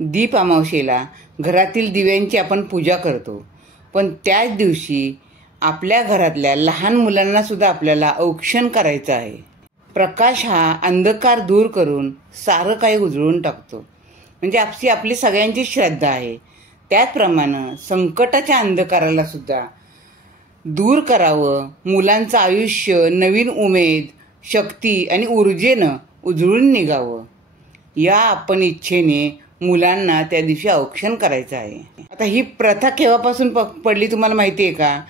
दीप अमावस्येला घरातील दिव्यांची आपण पूजा करतो, पण त्याच दिवशी आपल्या घरातल्या लहान मुलांना सुद्धा आपल्याला औक्षण करायचं आहे. प्रकाश हा अंधकार दूर करून सारं काही उजळून टाकतो, म्हणजे आपली सगळ्यांची श्रद्धा आहे. त्याचप्रमाणे संकटाच्या अंधकाराला सुद्धा दूर करावं, मुलांचं आयुष्य नवीन उमेद, शक्ती आणि ऊर्जेनं उजळून निघावं, या आपण इच्छेने मुलांना त्या दिवशी औक्षण करायचं आहे. आता ही प्रथा केव्हापासून पडली तुम्हाला माहिती आहे का?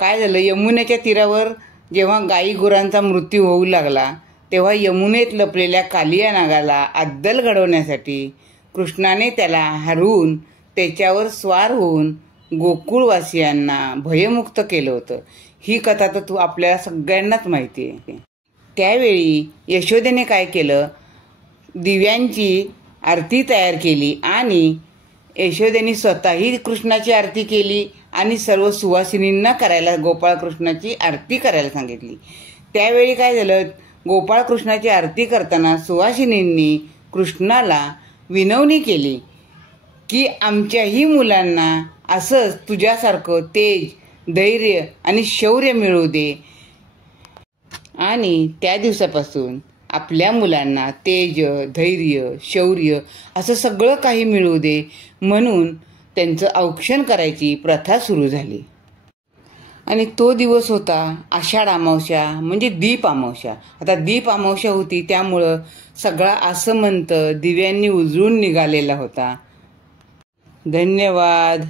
काय झालं, यमुनेच्या तीरावर जेव्हा गाई गुरांचा मृत्यू होऊ लागला, तेव्हा यमुनेत लपलेल्या कालिया नागाला अद्दल घडवण्यासाठी कृष्णाने त्याला हरवून त्याच्यावर स्वार होऊन गोकुळवासियांना भयमुक्त केलं होतं. ही कथा तर आपल्याला सगळ्यांनाच माहिती आहे. त्यावेळी यशोदेने काय केलं, दिव्यांची आरती तयार केली आणि यशोदेने स्वतःही कृष्णाची आरती केली आणि सर्व सुवासिनींना करायला गोपाळकृष्णाची आरती करायला सांगितली. त्यावेळी काय झालं, गोपाळकृष्णाची आरती करताना सुवासिनींनी कृष्णाला विनवणी केली की आमच्याही मुलांना असंच तुझ्यासारखं तेज, धैर्य आणि शौर्य मिळू दे. आणि त्या दिवसापासून आपल्या मुलांना तेज, धैर्य, शौर्य असं सगळं काही मिळू दे म्हणून त्यांचं औक्षण करायची प्रथा सुरू झाली. आणि तो दिवस होता आषाढ अमावस्या, म्हणजे दीप अमावस्या. आता दीप अमावस्या होती, त्यामुळं सगळा आसमंत दिव्यांनी उजळून निघालेला होता. धन्यवाद.